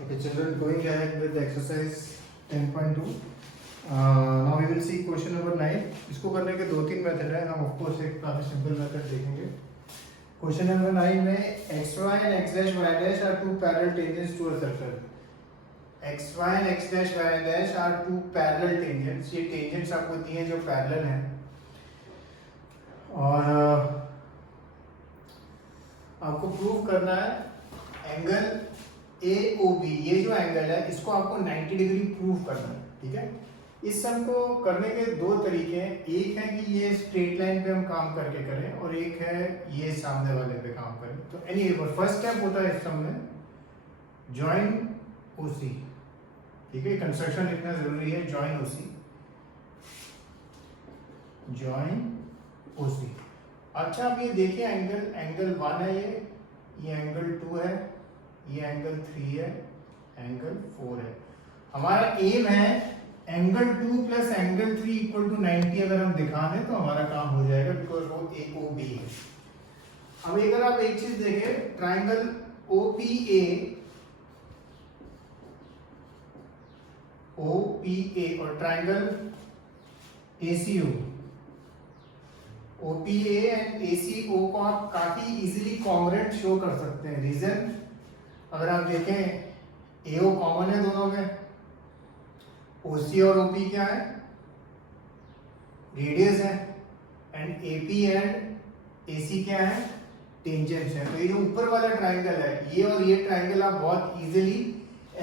Okay, children, going ahead with exercise 10.2. Now we will see question number 9. इसको करने के दो तीन मेथड हैं. हम of course एक काफी सिंपल मेथड देखेंगे. Question number 9 में xy and x dash y dash are two parallel tangents to a circle. xy and x dash y dash are two parallel tangents. ये tangents आपको दिए हैं जो parallel हैं. और आपको प्रूव करना है एंगल AOB, ये जो एंगल है इसको आपको 90 डिग्री प्रूव करना है. ठीक है. इस सम को करने के दो तरीके हैं. एक है कि ये स्ट्रेट लाइन पे हम काम करके करें और एक है ये सामने वाले पे काम करें. तो एनीवे फर्स्ट स्टेप होता है इस सम में जॉइन OC. ठीक है, कंस्ट्रक्शन लिखना जरूरी है. Join OC, join OC. अच्छा, आप ये देखिए एंगल 1 है, ये एंगल 2 है, ये एंगल 3 है, एंगल 4 है. हमारा एम है angle 2 plus angle 3 equal to 90 अगर हम दिखा दें तो हमारा काम हो जाएगा, बिकॉज वो AOB है. अब अगर आप एक चीज देखें, ट्राइंगल OPA और triangle ACO, OPA and ACO को आप काफी इजीली कॉन्ग्रुएंट शो कर सकते हैं. रीजन, अगर आप देखें AO कॉमन है दोनों में, OC और OP क्या है, रेडियस है, एंड AP एंड AC क्या है, टेंजेंट्स है. तो ये जो ऊपर वाला ट्राइंगल है, ये और ये ट्राइंगल आप बहुत इजीली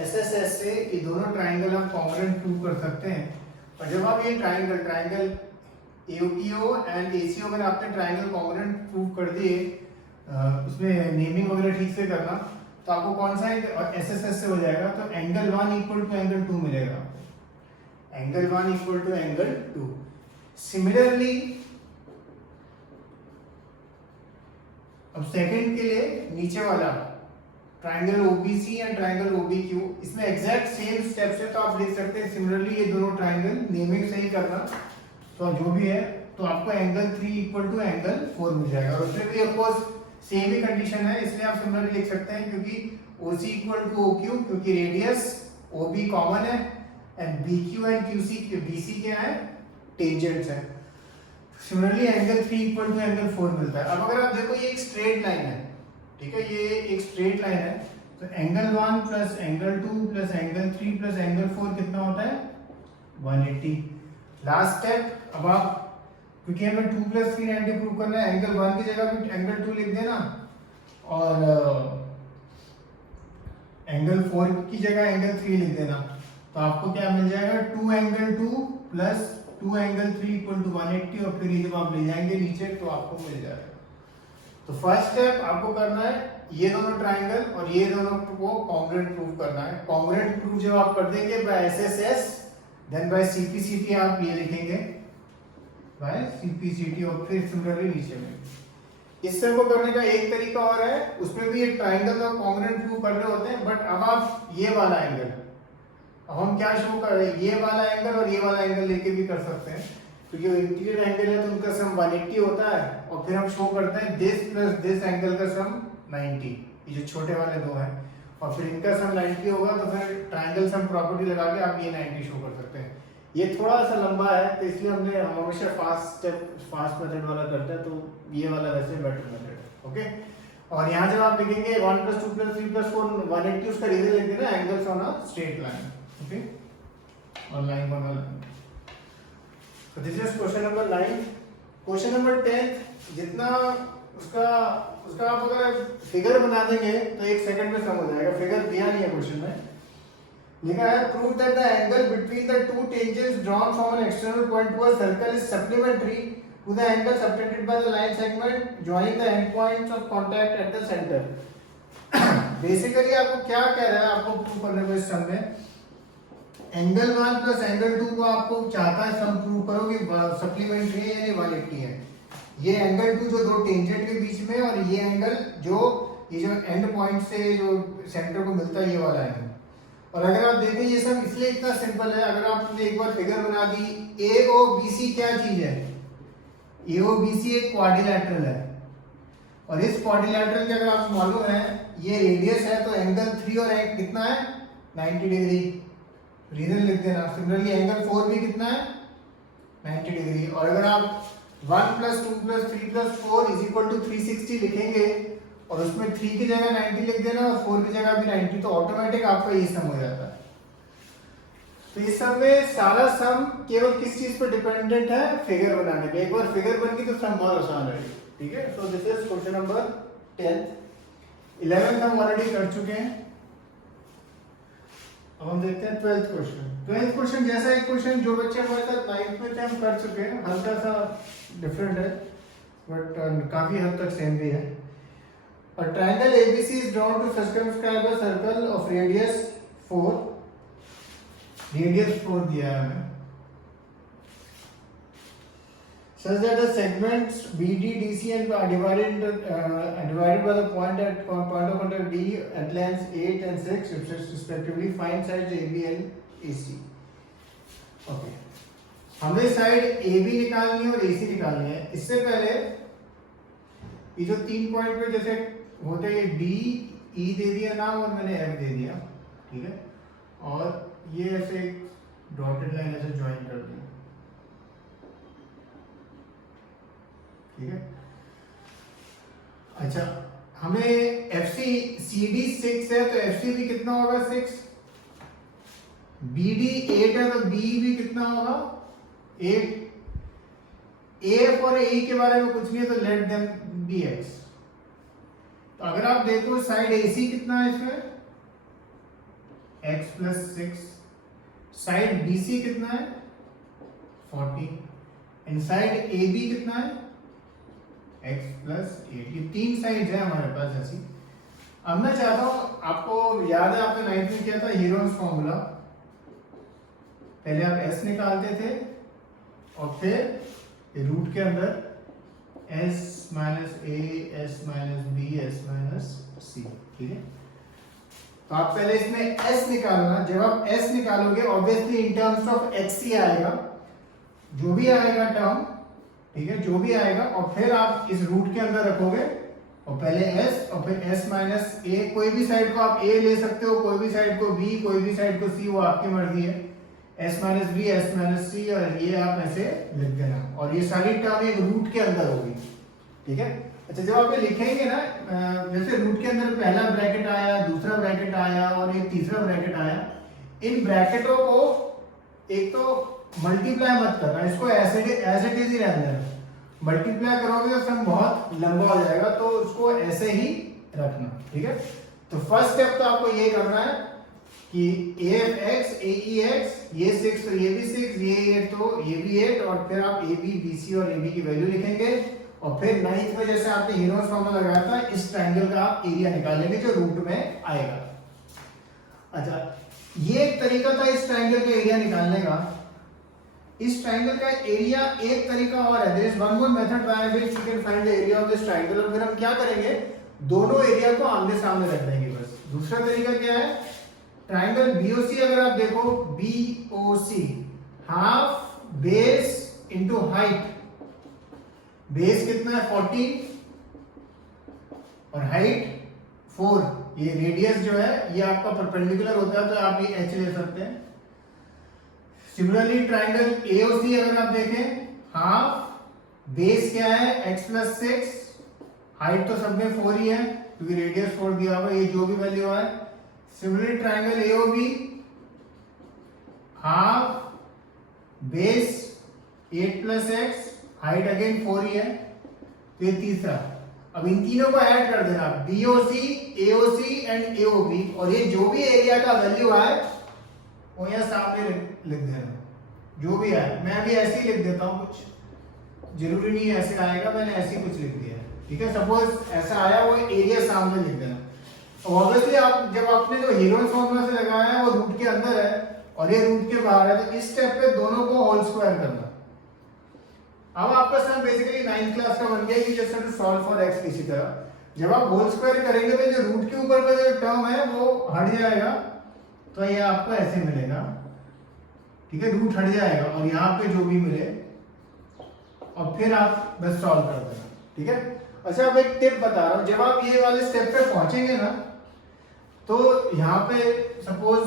SSS से ये दोनों ट्राइंगल आप कॉन्ग्रुएंट प्रूव कर सकते हैं. और जब आप ये ट्राइंगल AOPO एंड ACO अगर आपने ट्राइंगल कॉन्ग्रुएंट प्रूव कर दिए, उसमें नेमिंग वगैरह ठीक से करना, तो आपको कौन सा और SSS से हो जाएगा. तो एंगल 1 इक्वल टू एंगल 2 मिलेगा. Angle 1 equal to angle 2. Similarly अब सेकंड के लिए नीचे वाला triangle OBC and triangle OBQ, इसमें एग्जैक्ट सेम स्टेप्स है. तो आप देख सकते हैं सिमिलरली ये दोनों ट्राइंगल नेमिंग सही करना, तो जो भी है तो आपको एंगल 3 इक्वल टू एंगल 4 मिल जाएगा. और उसमें भी ऑफ कोर्स सेम ही कंडीशन है, इसलिए आप सिमिलरली लिख सकते हैं क्योंकि OC इक्वल टू OQ, क्योंकि रेडियस OB कॉमन है, एंड BQ एंड BC क्या है, टेंजेंट्स है. Similarly angle 3 equal to angle 4 मिलता है. अब अगर आप देखो ये एक स्ट्रेट लाइन है, ठीक है, ये एक स्ट्रेट लाइन है, तो angle 1 plus angle 2 plus angle 3 plus angle 4 कितना होता है, 180. लास्ट स्टेप, अब आप क्योंकि हमें 2 प्लस 3 90 प्रूव करना है, एंगल 1 की जगह भी एंगल 2 लिख देना और एंगल 4 की जगह एंगल 3 लिख देना. तो आपको क्या मिल जाएगा, 2 angle 2 plus 2 angle 3 equal to 180. और फिर ये जब आप ले जाएंगे नीचे तो आपको मिल जाएगा. तो फर्स्ट स्टेप आपको करना है ये दोनों ट्राइंगल और ये दोनों को कॉन्ग्रुएंट प्रूव करना है. कॉन्ग्रुएंट प्रूव जब आप कर देंगे by SSS, then by CPCT आप ये लिखेंगे बाय CPCT, और फिर सिमिलरली नीचे में. इससे को करने का एक तरीका और है, उसमें भी ये ट्राइंगल का कॉन्ग्रुएंट प्रूव कर रहे होते हैं, बट अब आप ये वाला एंगल, अब हम क्या शो कर रहे हैं, ये वाला एंगल और ये वाला एंगल लेके भी कर सकते हैं, क्योंकि वो इंटीरियर एंगल है तो उनका सम 180 होता है, और फिर हम शो करते हैं दिस प्लस दिस एंगल का सम 90. ये जो छोटे वाले दो हैं, और फिर इनका सम 90 होगा, तो फिर ट्राइंगल सम प्रॉपर्टी लगा के आप ये 90 शो कर सकते हैं. ये थोड़ा सा लंबा है, तो इसलिए हमने हमेशा फास्ट मेथड वाला करते हैं, तो ये वाला वैसे बेटर मेथड है. ओके. और यहाँ जब आप लिखेंगे 1 प्लस 2 प्लस 3 प्लस 4 180, उसका रीजन लिख देना angles on a straight line. Okay, on line on a line. So this is question number 9. Question number 10, जितना उसका आप अगर फिगर बना देंगे तो 1 सेकंड में सम हो जाएगा. फिगर दिया नहीं है क्वेश्चन में, लिखा है prove that the angle between the two tangents drawn from an external point to a circle is supplementary to the angle subtended by the line segment joining the end points of contact at the centre. Basically आपको क्या कह रहा है, आपको prove करने को इस सम में एंगल 1 प्लस एंगल 2 को आपको चाहता है सम प्रूव करो कि सप्लीमेंट्री है यानी 180 है. ये एंगल 2 जो दो टेंजेंट के बीच में, और ये एंगल जो एंड पॉइंट से जो सेंटर को मिलता है, ये वाला एंगल. और अगर आप देखें ये सब इसलिए इतना सिंपल है, अगर आपने एक बार फिगर बना दी, AOBC क्या चीज है, AOBC एक क्वाड्रिलैटरल है, और इस क्वाड्रिलैटरल के अगर आपको मालूम है ये रेडियस है, तो एंगल 3 और 1 कितना है, 90 डिग्री, रीजन लिख देना। सिमिलरली एंगल 4 भी कितना है 90 डिग्री। और अगर आप 1 + 2 + 3 + 4 = 360 लिखेंगे और उसमें 3 की जगह 90 लिख देना और 4 की जगह भी 90, तो ऑटोमेटिक आपका ये सम हो जाता है। तो इस सम में सारा सम केवल किस चीज पर डिपेंडेंट है, फिगर बनाने पे। एक बार फिगर बन गई तो सम बहुत आसान है, ठीक है। So this is question number 10। 11th हम ऑलरेडी कर चुके हैं। अब हम देखते हैं 12th क्वेश्चन। 12th क्वेश्चन जैसा एक क्वेश्चन जो बच्चे हमारे साथ 9th में थे हम कर चुके हैं, हल्का सा डिफरेंट है बट काफी हद तक सेम भी है। A triangle ABC is drawn to circumscribe a circle of radius 4 दिया है हमें, such that the segments BD, DC and are divided by the point of contact D at lengths 8 and 6 respectively. Find sides AB and AC. Okay. हमें side AB निकालनी है और AC निकालनी है। इससे पहले ये जो 3 पॉइंट पे जैसे होते हैं, D E दे दिया नाम और मैंने F दे दिया, ठीक है। और ये ऐसे डॉटेड लाइन ऐसे ज्वाइन कर दी, ठीक है। अच्छा, हमें FC CD 6 है तो FC भी कितना होगा 6, BD 8 है तो BE भी कितना होगा 8। AF और AE के बारे में कुछ नहीं है तो लेट देम बी X। तो अगर आप देखो साइड AC कितना है इसमें X + 6, साइड BC कितना है 40 एंड साइड AB कितना है X + 8। ये 3 साइड है हमारे पास ऐसी। अब मैं चाहता हूं, आपको याद है आपने 9th में किया था हीरोन्स फॉर्मूला, पहले आप S निकालते थे और फिर रूट के अंदर S - A S - B S - C, ठीक है। तो आप पहले इसमें S निकालना। जब आप S निकालोगे obviously in terms of XC आएगा, जो भी आएगा टर्म, ठीक है, जो भी आएगा, और फिर आप इस रूट के अंदर रखोगे और पहले S और फिर S - A। कोई भी साइड को आप A ले सकते हो, कोई भी साइड को B, कोई भी साइड को C, वो आपकी मर्जी है। S - B S - C और ये आप ऐसे लिख देना और ये सारी टर्म एक रूट के अंदर होगी, ठीक है। अच्छा, जब आप ये लिखेंगे ना, जैसे रूट के अंदर पहला ब्रैकेट आया, दूसरा ब्रैकेट आया और एक तीसरा ब्रैकेट आया, इन ब्रैकेटों को एक तो मल्टीप्लाई मत करना, इसको एज इट इज ही रहने देना। मल्टीप्लाई करोगे तो सम बहुत लंबा हो जाएगा, तो उसको ऐसे ही रखना, ठीक है। तो फर्स्ट स्टेप तो आपको ये करना है कि AFX AEX, ये 6 तो ये भी 6, ये 8 तो ये भी 8, और फिर आप AB BC और AB की वैल्यू लिखेंगे और फिर 9th में जैसे आपने हीरोन्स फॉर्मूला लगाया था, इस ट्रायंगल का आप एरिया निकालेंगे जो रूट में आएगा। अच्छा, ये एक तरीका था इस ट्रायंगल का एरिया निकालने का। इस ट्रायंगल का एरिया एक तरीका और है, there is one more method by which you can find the area of this triangle. और फिर हम क्या करेंगे, दोनों एरिया को आमने सामने रख देंगे बस। दूसरा तरीका क्या है, ट्रायंगल BOC अगर आप देखो, BOC half base into height. Base कितना है 40 और हाइट 4। ये रेडियस जो है ये आपका परपेंडिकुलर होता है तो आप ये H ले सकते हैं। सिमिलरली ट्रायंगल AOC अगर आप देखें, हाफ बेस क्या है X + 6, हाइट तो सब में 4 ही है क्योंकि रेडियस 4 दिया हुआ, ये जो भी वैल्यू है। Similarly triangle AOB, half base 8 + X, height again 4 ही है, तो ये तीसरा। अब इन तीनों को ऐड कर देना, BOC AOC एंड AOB, और ये जो भी एरिया का वैल्यू आए वो यहाँ सामने लिख देना, जो भी आए। मैं अभी ऐसे ही लिख देता हूँ, कुछ जरूरी नहीं है ऐसे आएगा, मैंने ऐसे ही कुछ लिख दिया, ठीक है। सपोज ऐसा आया, वो एरिया सामने लिख देना। ऑब्वियसली आप जब आपने जो हीरोन्स फॉर्मूला से लगाया है वो रूट के अंदर है और ये रूट के बाहर है, तो इस स्टेप पे दोनों को होल स्क्वायर करना। अब आपका सम बेसिकली 9th क्लास का बन गया कि जैसे टू सॉल्व फॉर x किसी तरह। जब आप होल स्क्वायर करेंगे तो जो रूट के ऊपर का जो टर्म है वो हट जाएगा, तो ये आपको ऐसे मिलेगा, ठीक है, रूट हट जाएगा और यहाँ पे जो भी मिले और फिर आप बस सॉल्व कर देना, ठीक है। अच्छा, अब एक टिप बता रहा हूँ, जब आप ये वाले स्टेप पे पहुंचेंगे ना, तो यहाँ पे सपोज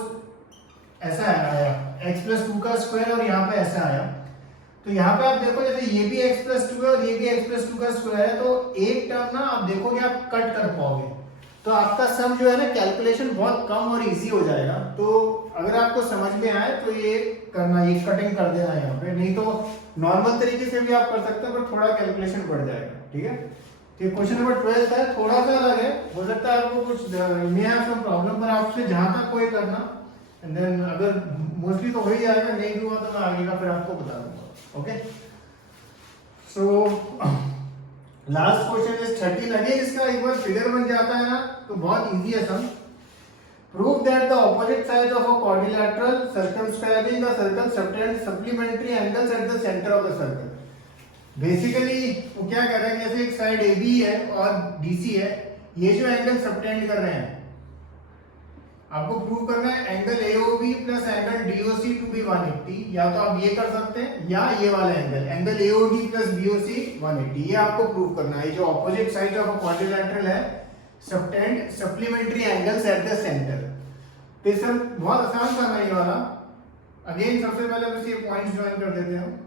ऐसा आया x प्लस 2 का स्क्वायर और यहाँ पे ऐसा आया। तो यहाँ पे आप देखो जैसे ये भी x प्लस 2 है और ये भी x प्लस 2 का स्क्वायर है, तो एक टर्म ना आप देखोगे आप कट कर पाओगे, तो आपका सम जो है ना कैलकुलेशन बहुत कम और इजी हो जाएगा। तो अगर आपको समझ में आए तो ये करना, ये कटिंग कर देना यहाँ पे, नहीं तो नॉर्मल तरीके से भी आप कर सकते हो पर थोड़ा कैलकुलेशन बढ़ जाएगा। ठीक है, तो क्वेश्चन नंबर 12 है, थोड़ा सा अलग है, हो सकता है आपको कुछ मे हैव सम प्रॉब्लम, पर आपसे जहां तक कोई करना, एंड देन अगर मोस्टली तो हो ही जाएगा, नहीं हुआ तो मैं आगे का फिर आपको बता दूंगा। Okay, so last question is 13। Again इसका एक बार फिगर बन जाता है ना तो बहुत इजी है sum. Prove that the opposite side of a quadrilateral circumscribing a circle subtend supplementary angles at the centre of the circle. Basically वो क्या कह रहा है, जैसे एक साइड AB है और BC है, ये जो एंगल सबटेंड कर रहे हैं, आपको प्रूव करना है angle AOB plus angle DOC to be 180। या तो आप ये कर सकते हैं या ये वाला एंगल AOD प्लस BOC 180, ये आपको प्रूव करना है। जो opposite side of a quadrilateral है subtend supplementary angles at the centre. तो सर बहुत आसान था ना ये वाला। अगेन सबसे पहले बस ये पॉइंट्स ज्वाइन कर देते हैं।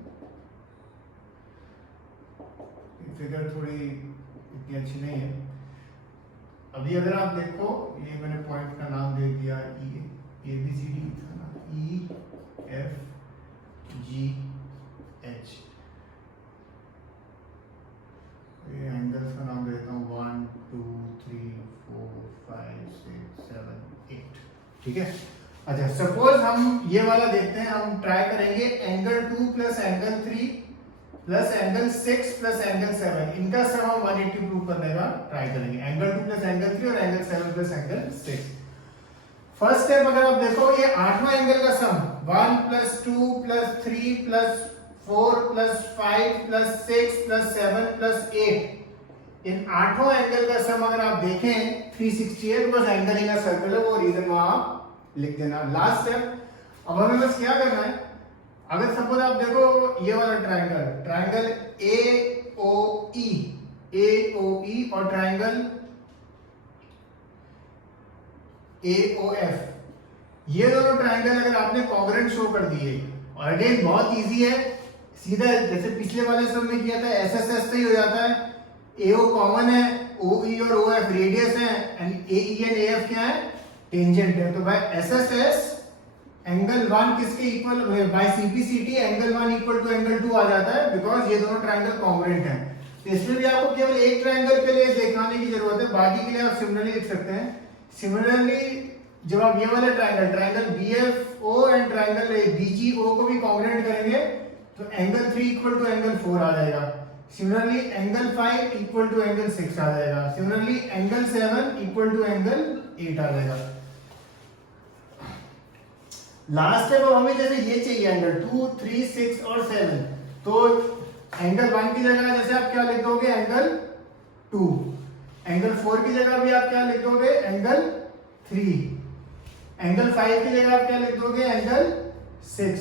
फिगर थोड़ी इतनी अच्छी नहीं है। अभी अगर आप देखो, ये मैंने पॉइंट का नाम दे दिया ABCD था ना, EFGH। ये एंगल्स का नाम देता हूँ 1 2 3 4 5 6 7 8। ठीक है, अच्छा सपोज हम ये वाला देखते हैं, हम ट्राई करेंगे angle 2 plus angle 3 plus angle 6 plus angle 7, इनका सम हम 180 प्रूव करने का ट्राई करेंगे। एंगल 2 प्लस एंगल 3 और angle 7 plus angle 6। First step अगर आप देखो, ये आठवां एंगल का सम 1 plus 2 plus 3 plus 4 plus 5 plus 6 plus 7 plus 8, इन आठों एंगल का सम अगर आप देखें 360 है। बस एंगल इन अ सर्कल है, वो रीजन वहां आप लिख देना। लास्ट स्टेप, अब हमें बस क्या करना है, अगर सपोज आप देखो ये वाला ट्रायंगल AOE और ट्रायंगल AOF, ये दोनों ट्रायंगल अगर आपने कॉन्ग्रुएंट शो कर दिए, और अगेन बहुत इजी है, सीधा जैसे पिछले वाले सब में किया था SSS से ही हो जाता है। AO कॉमन है, OE और OF रेडियस है, एंड AE एंड AF क्या है, टेंजेंट है। तो भाई SSS एंगल 1 किसके equal, by CPCT angle 1 equal to angle 2 आ जाता है, बिकॉज ये दोनों ट्रायंगल कॉन्ग्रुएंट हैं। तो इसमें भी आपको केवल एक ट्रायंगल के लिए दिखाने की जरूरत है, बाकी के लिए आप सिमिलरली लिख सकते हैं। सिमिलरली जब आप ये वाले triangle BFO and triangle BGO को भी कॉन्ग्रुएंट करेंगे तो एंगल 3 इक्वल टू एंगल 4 आ जाएगा। Similarly angle 5 equal to angle 6 आ जाएगा। Similarly angle 7 equal to angle 8 आ जाएगा। लास्ट है वो हमें जैसे ये चाहिए एंगल 2 3 6 और 7, तो एंगल 1 की जगह जैसे आप क्या लिख दोगे, एंगल 2। एंगल 4 की जगह भी आप क्या लिख दोगे, एंगल 3। एंगल 5 की जगह आप क्या लिख दोगे, एंगल 6।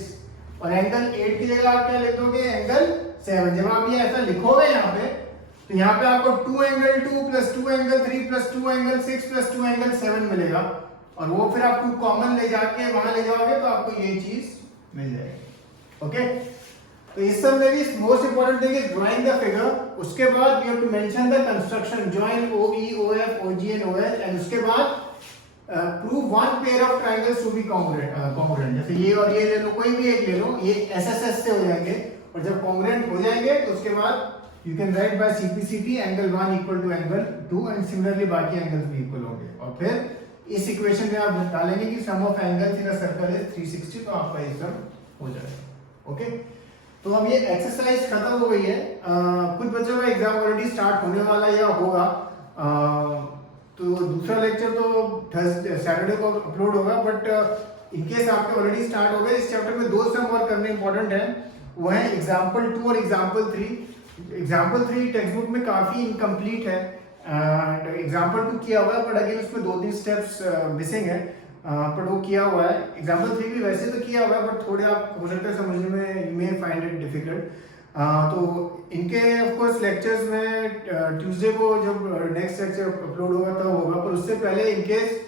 और एंगल 8 की जगह आप क्या लिख दोगे, एंगल 7। जब आप ये ऐसा लिखोगे यहाँ पे, तो यहाँ पे आपको 2 angle 2 plus 2 angle 3 plus 2 angle 6 plus 2 angle 7 मिलेगा, और वो फिर आप 2 कॉमन ले जाके वहां ले जाओगे तो आपको ये चीज मिल जाएगी। ओके, तो इस सब में भी most important thing is drawing the figure. उसके बाद you have to mention the construction, join OE OF OG and OH, and उसके बाद prove one pair of triangles to be congruent. जैसे ये और ये ले लो, कोई भी एक ले लो, ये SSS से हो जाएंगे, और जब कॉन्ग्रुएंट हो जाएंगे तो उसके बाद you can write by CPCT angle 1 equal to angle 2, and similarly बाकी एंगल्स भी इक्वल होंगे। और फिर इस इक्वेशन में आप डालेंगे कि sum of angles in a circle is 360, तो आपका ये सम हो जाएगा। ओके, तो अब ये एक्सरसाइज खत्म हो गई है। कुछ बच्चों का एग्जाम ऑलरेडी स्टार्ट होने वाला या होगा, तो दूसरा लेक्चर तो थर्सडे सैटरडे को अपलोड होगा, बट इन केस आपके ऑलरेडी स्टार्ट हो गए, इस चैप्टर में 2 सम और करने इंपॉर्टेंट है, वो है एग्जाम्पल 2 और एग्जाम्पल 3। एग्जाम्पल 3 टेक्स्ट बुक में काफी इनकम्प्लीट है, एग्जाम्पल 2 किया हुआ है, बट अगेन उसमें 2-3 स्टेप्स मिसिंग है, पर वो किया हुआ है। एग्जाम्पल 3 भी वैसे तो किया हुआ है, बट थोड़े आप हो सकता है समझने में you may find it difficult. तो इनके ऑफ कोर्स लेक्चर्स में ट्यूसडे को जब नेक्स्ट लेक्चर अपलोड होगा तब होगा, पर उससे पहले इन केस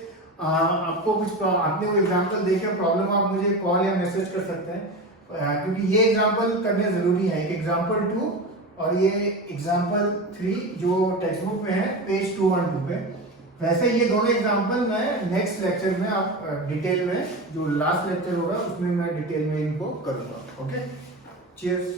आपको कुछ आपने वो एग्जांपल देखे प्रॉब्लम आप मुझे कॉल या मैसेज कर सकते हैं, क्योंकि ये एग्जांपल करने जरूरी है। एक एग्जांपल 2 और ये एग्जांपल 3 जो टेक्स्ट बुक में है पेज 212 पे। वैसे ये दोनों एग्जांपल मैं नेक्स्ट लेक्चर में आप डिटेल में, जो लास्ट लेक्चर होगा उसमें मैं डिटेल में इनको करूंगा। Okay, cheers.